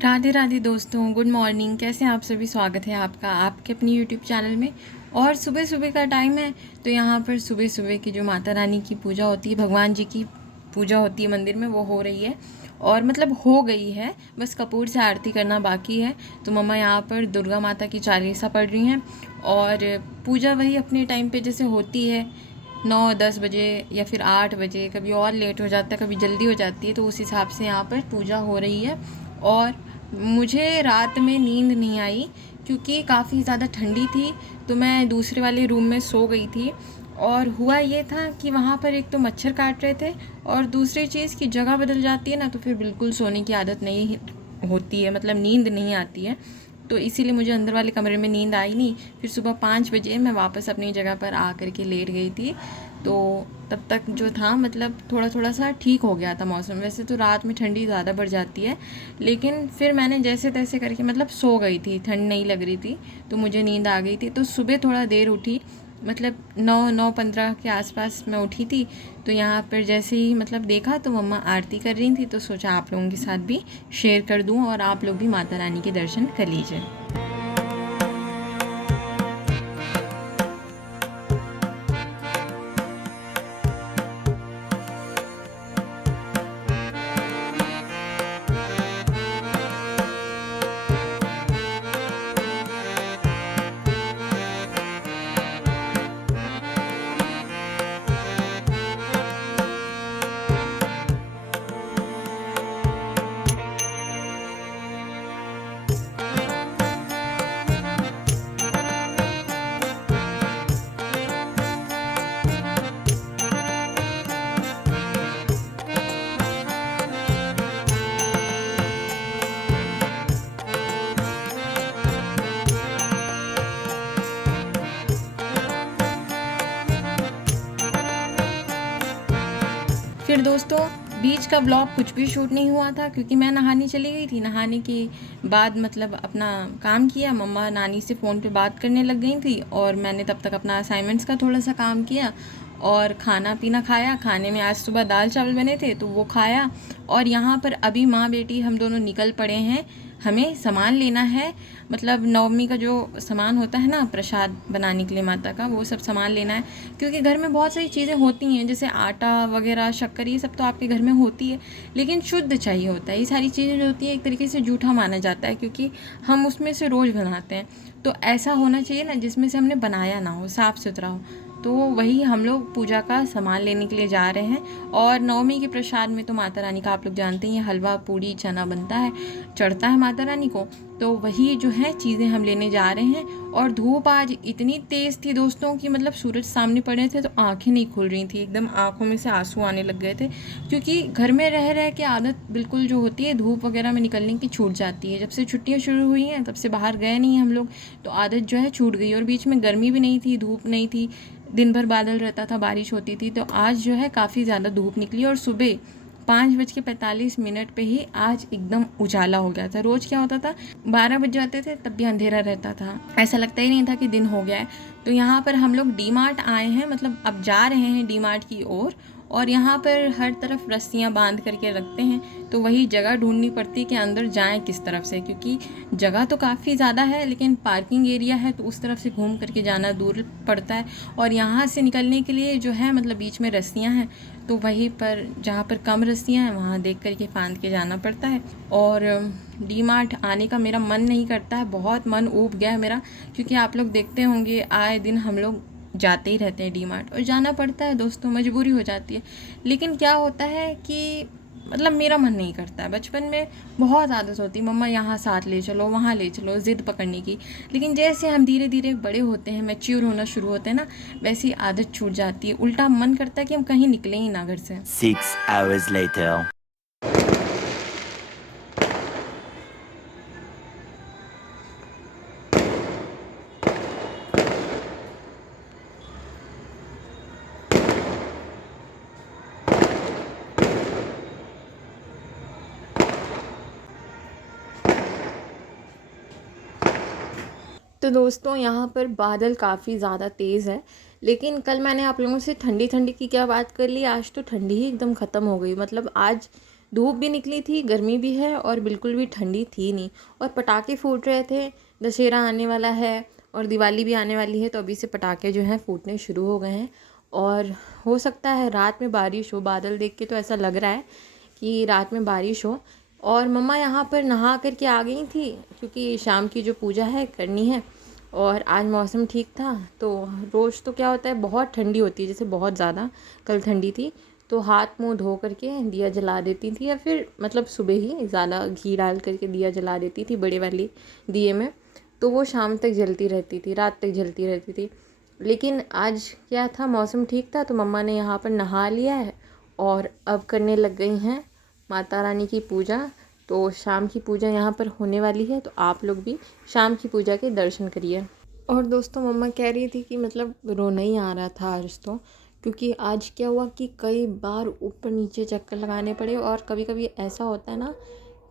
राधे राधे दोस्तों, good morning. कैसे हैं आप सभी? स्वागत है आपका आपके अपनी यूट्यूब चैनल में। और सुबह सुबह का टाइम है तो यहाँ पर सुबह सुबह की जो माता रानी की पूजा होती है, भगवान जी की पूजा होती है मंदिर में, वो हो रही है। और मतलब हो गई है, बस कपूर से आरती करना बाकी है। तो मम्मा यहाँ पर दुर्गा माता की चालीसा पढ़ रही हैं। और पूजा वही अपने टाइम पे जैसे होती है, 9-10 बजे या फिर 8 बजे, कभी और लेट हो जाता है, कभी जल्दी हो जाती है, तो उस हिसाब से यहाँ पर पूजा हो रही है। और मुझे रात में नींद नहीं आई क्योंकि काफ़ी ज़्यादा ठंडी थी, तो मैं दूसरे वाले रूम में सो गई थी। और हुआ ये था कि वहाँ पर एक तो मच्छर काट रहे थे, और दूसरी चीज़ की जगह बदल जाती है ना, तो फिर बिल्कुल सोने की आदत नहीं होती है, मतलब नींद नहीं आती है। तो इसीलिए मुझे अंदर वाले कमरे में नींद आई नहीं। फिर सुबह 5 बजे मैं वापस अपनी जगह पर आ कर के लेट गई थी। तो तब तक जो था, मतलब थोड़ा थोड़ा सा ठीक हो गया था मौसम। वैसे तो रात में ठंडी ज़्यादा बढ़ जाती है, लेकिन फिर मैंने जैसे तैसे करके मतलब सो गई थी, ठंड नहीं लग रही थी, तो मुझे नींद आ गई थी। तो सुबह थोड़ा देर उठी, मतलब 9-9:15 के आसपास मैं उठी थी। तो यहाँ पर जैसे ही मतलब देखा तो मम्मा आरती कर रही थी, तो सोचा आप लोगों के साथ भी शेयर कर दूँ और आप लोग भी माता रानी के दर्शन कर लीजिए। फिर दोस्तों, बीच का ब्लॉग कुछ भी शूट नहीं हुआ था क्योंकि मैं नहाने चली गई थी। नहाने के बाद मतलब अपना काम किया, मम्मा नानी से फ़ोन पे बात करने लग गई थी, और मैंने तब तक अपना असाइनमेंट्स का थोड़ा सा काम किया और खाना पीना खाया। खाने में आज सुबह दाल चावल बने थे तो वो खाया। और यहाँ पर अभी माँ बेटी हम दोनों निकल पड़े हैं, हमें सामान लेना है। मतलब नवमी का जो सामान होता है ना, प्रसाद बनाने के लिए माता का, वो सब सामान लेना है। क्योंकि घर में बहुत सारी चीज़ें होती हैं, जैसे आटा वगैरह, शक्कर, ये सब तो आपके घर में होती है, लेकिन शुद्ध चाहिए होता है। ये सारी चीज़ें जो होती है एक तरीके से जूठा माना जाता है, क्योंकि हम उसमें से रोज़ बनाते हैं। तो ऐसा होना चाहिए ना जिसमें से हमने बनाया ना हो, साफ़ सुथरा हो। तो वही हम लोग पूजा का सामान लेने के लिए जा रहे हैं। और नवमी के प्रसाद में तो माता रानी का आप लोग जानते हैं, हलवा पूड़ी चना बनता है, चढ़ता है माता रानी को। तो वही जो है चीज़ें हम लेने जा रहे हैं। और धूप आज इतनी तेज़ थी दोस्तों कि मतलब सूरज सामने पड़े थे तो आंखें नहीं खुल रही थी, एकदम आंखों में से आंसू आने लग गए थे। क्योंकि घर में रह रह के आदत बिल्कुल जो होती है धूप वगैरह में निकलने की छूट जाती है। जब से छुट्टियां शुरू हुई हैं तब से बाहर गए नहीं हैं हम लोग, तो आदत जो है छूट गई। और बीच में गर्मी भी नहीं थी, धूप नहीं थी, दिन भर बादल रहता था, बारिश होती थी। तो आज जो है काफ़ी ज़्यादा धूप निकली, और सुबह 5:45 पे ही आज एकदम उजाला हो गया था। रोज़ क्या होता था, 12 बज जाते थे तब भी अंधेरा रहता था, ऐसा लगता ही नहीं था कि दिन हो गया है। तो यहाँ पर हम लोग डी मार्ट आए हैं, मतलब अब जा रहे हैं डी मार्ट की ओर। और यहाँ पर हर तरफ रस्सियाँ बांध करके रखते हैं, तो वही जगह ढूंढनी पड़ती है कि अंदर जाएं किस तरफ से, क्योंकि जगह तो काफ़ी ज़्यादा है लेकिन पार्किंग एरिया है, तो उस तरफ से घूम करके जाना दूर पड़ता है। और यहाँ से निकलने के लिए जो है मतलब बीच में रस्सियाँ हैं, तो वहीं पर जहाँ पर कम रस्सियाँ हैं वहाँ देख करके फांद के जाना पड़ता है। और डी मार्ट आने का मेरा मन नहीं करता है, बहुत मन ऊब गया है मेरा, क्योंकि आप लोग देखते होंगे आए दिन हम लोग जाते ही रहते हैं डी मार्ट, और जाना पड़ता है दोस्तों, मजबूरी हो जाती है। लेकिन क्या होता है कि मतलब मेरा मन नहीं करता है। बचपन में बहुत आदत होती, मम्मा यहाँ साथ ले चलो, वहाँ ले चलो, ज़िद पकड़ने की। लेकिन जैसे हम धीरे धीरे बड़े होते हैं, मैच्योर होना शुरू होते हैं ना, वैसी आदत छूट जाती है। उल्टा मन करता है कि हम कहीं निकलें ही ना घर से। 6 hours later. तो दोस्तों, यहाँ पर बादल काफ़ी ज़्यादा तेज़ है, लेकिन कल मैंने आप लोगों से ठंडी ठंडी की क्या बात कर ली, आज तो ठंडी ही एकदम ख़त्म हो गई। मतलब आज धूप भी निकली थी, गर्मी भी है और बिल्कुल भी ठंडी थी नहीं। और पटाखे फूट रहे थे, दशहरा आने वाला है और दिवाली भी आने वाली है, तो अभी से पटाखे जो हैं फूटने शुरू हो गए हैं। और हो सकता है रात में बारिश हो, बादल देख के तो ऐसा लग रहा है कि रात में बारिश हो। और मम्मा यहाँ पर नहा करके आ गई थी क्योंकि शाम की जो पूजा है करनी है। और आज मौसम ठीक था, तो रोज़ तो क्या होता है बहुत ठंडी होती है, जैसे बहुत ज़्यादा कल ठंडी थी तो हाथ मुंह धो करके दिया जला देती थी, या फिर मतलब सुबह ही ज़्यादा घी डाल करके दिया जला देती थी बड़े वाली दिए में, तो वो शाम तक जलती रहती थी, रात तक जलती रहती थी। लेकिन आज क्या था, मौसम ठीक था तो मम्मा ने यहाँ पर नहा लिया है और अब करने लग गई हैं माता रानी की पूजा। तो शाम की पूजा यहाँ पर होने वाली है, तो आप लोग भी शाम की पूजा के दर्शन करिए। और दोस्तों मम्मा कह रही थी कि मतलब रोना ही आ रहा था आज तो, क्योंकि आज क्या हुआ कि कई बार ऊपर नीचे चक्कर लगाने पड़े। और कभी कभी ऐसा होता है ना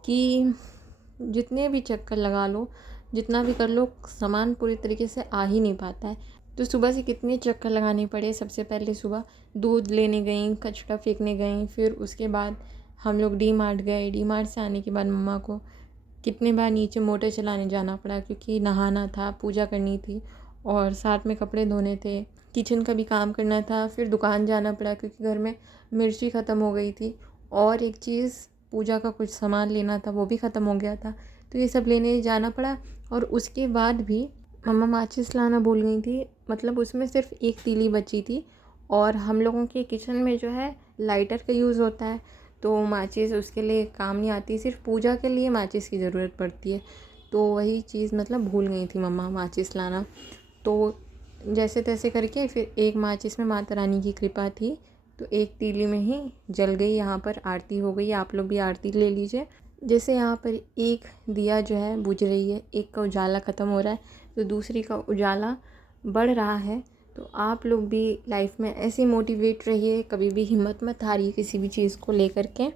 कि जितने भी चक्कर लगा लो, जितना भी कर लो, सामान पूरी तरीके से आ ही नहीं पाता है। तो सुबह से कितने चक्कर लगाने पड़े। सबसे पहले सुबह दूध लेने गई, कचरा फेंकने गई, फिर उसके बाद हम लोग डी मार्ट गए। डी मार्ट से आने के बाद मम्मा को कितने बार नीचे मोटर चलाने जाना पड़ा, क्योंकि नहाना था, पूजा करनी थी और साथ में कपड़े धोने थे, किचन का भी काम करना था। फिर दुकान जाना पड़ा क्योंकि घर में मिर्ची ख़त्म हो गई थी और एक चीज़ पूजा का कुछ सामान लेना था, वो भी ख़त्म हो गया था, तो ये सब लेने जाना पड़ा। और उसके बाद भी मम्मा माचिस लाना भूल गई थी, मतलब उसमें सिर्फ एक तीली बची थी। और हम लोगों के किचन में जो है लाइटर का यूज़ होता है, तो माचिस उसके लिए काम नहीं आती, सिर्फ पूजा के लिए माचिस की ज़रूरत पड़ती है। तो वही चीज़ मतलब भूल गई थी मम्मा माचिस लाना। तो जैसे तैसे करके फिर एक माचिस में माता रानी की कृपा थी, तो एक तीली में ही जल गई। यहाँ पर आरती हो गई, आप लोग भी आरती ले लीजिए। जैसे यहाँ पर एक दिया जो है बुझ रही है, एक का उजाला ख़त्म हो रहा है, तो दूसरी का उजाला बढ़ रहा है। तो आप लोग भी लाइफ में ऐसे मोटिवेट रहिए, कभी भी हिम्मत मत हारिए किसी भी चीज़ को लेकर के।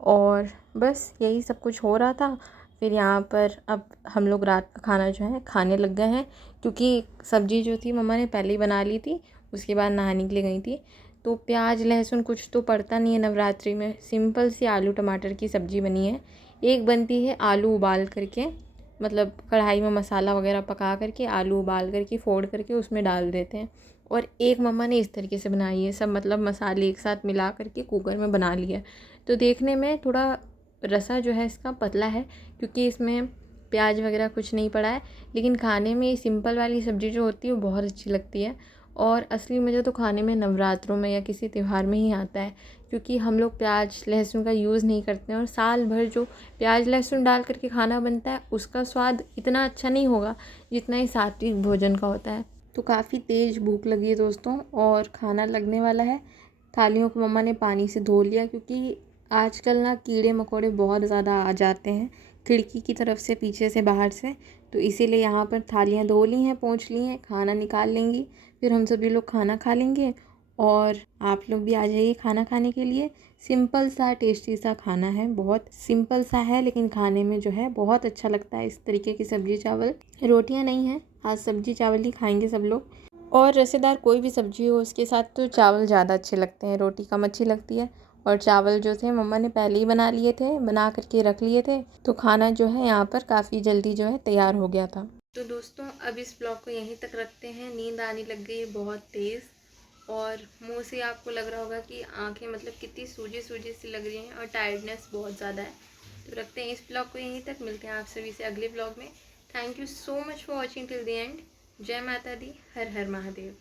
और बस यही सब कुछ हो रहा था। फिर यहाँ पर अब हम लोग रात का खाना जो है खाने लग गए हैं, क्योंकि सब्ज़ी जो थी मम्मा ने पहले ही बना ली थी, उसके बाद नहाने के लिए गई थी। तो प्याज लहसुन कुछ तो पड़ता नहीं है नवरात्रि में, सिंपल सी आलू टमाटर की सब्ज़ी बनी है। एक बनती है आलू उबाल करके, मतलब कढ़ाई में मसाला वगैरह पका करके आलू उबाल करके फोड़ करके उसमें डाल देते हैं। और एक मम्मा ने इस तरीके से बनाई है, सब मतलब मसाले एक साथ मिला करके कुकर में बना लिया। तो देखने में थोड़ा रसा जो है इसका पतला है, क्योंकि इसमें प्याज वगैरह कुछ नहीं पड़ा है, लेकिन खाने में सिंपल वाली सब्ज़ी जो होती है वो बहुत अच्छी लगती है। और असली मज़ा तो खाने में नवरात्रों में या किसी त्यौहार में ही आता है, क्योंकि हम लोग प्याज लहसुन का यूज़ नहीं करते हैं। और साल भर जो प्याज लहसुन डाल करके खाना बनता है उसका स्वाद इतना अच्छा नहीं होगा जितना ही सात्विक भोजन का होता है। तो काफ़ी तेज़ भूख लगी है दोस्तों और खाना लगने वाला है। थालियों को मम्मा ने पानी से धो लिया, क्योंकि आजकल ना कीड़े मकोड़े बहुत ज़्यादा आ जाते हैं खिड़की की तरफ से, पीछे से, बाहर से। तो इसीलिए यहाँ पर थालियाँ धो ली हैं, पोंछ ली हैं, खाना निकाल लेंगी, फिर हम सभी लोग खाना खा लेंगे। और आप लोग भी आ जाइए खाना खाने के लिए। सिंपल सा टेस्टी सा खाना है, बहुत सिंपल सा है, लेकिन खाने में जो है बहुत अच्छा लगता है। इस तरीके की सब्जी चावल, रोटियां नहीं हैं आज, सब्जी चावल ही खाएंगे सब लोग। और रसेदार कोई भी सब्जी हो उसके साथ तो चावल ज़्यादा अच्छे लगते हैं, रोटी कम अच्छी लगती है। और चावल जो थे मम्मा ने पहले ही बना लिए थे, बना करके रख लिए थे, तो खाना जो है यहाँ पर काफ़ी जल्दी जो है तैयार हो गया था। तो दोस्तों अब इस ब्लॉग को यहीं तक रखते हैं, नींद आने लग गई है बहुत तेज़, और मुंह से आपको लग रहा होगा कि आंखें मतलब कितनी सूजी सूजी सी लग रही हैं और टायर्डनेस बहुत ज़्यादा है। तो रखते हैं इस ब्लॉग को यहीं तक, मिलते हैं आप सभी से अगले ब्लॉग में। Thank you so much for watching till the end. जय माता दी, हर हर महादेव।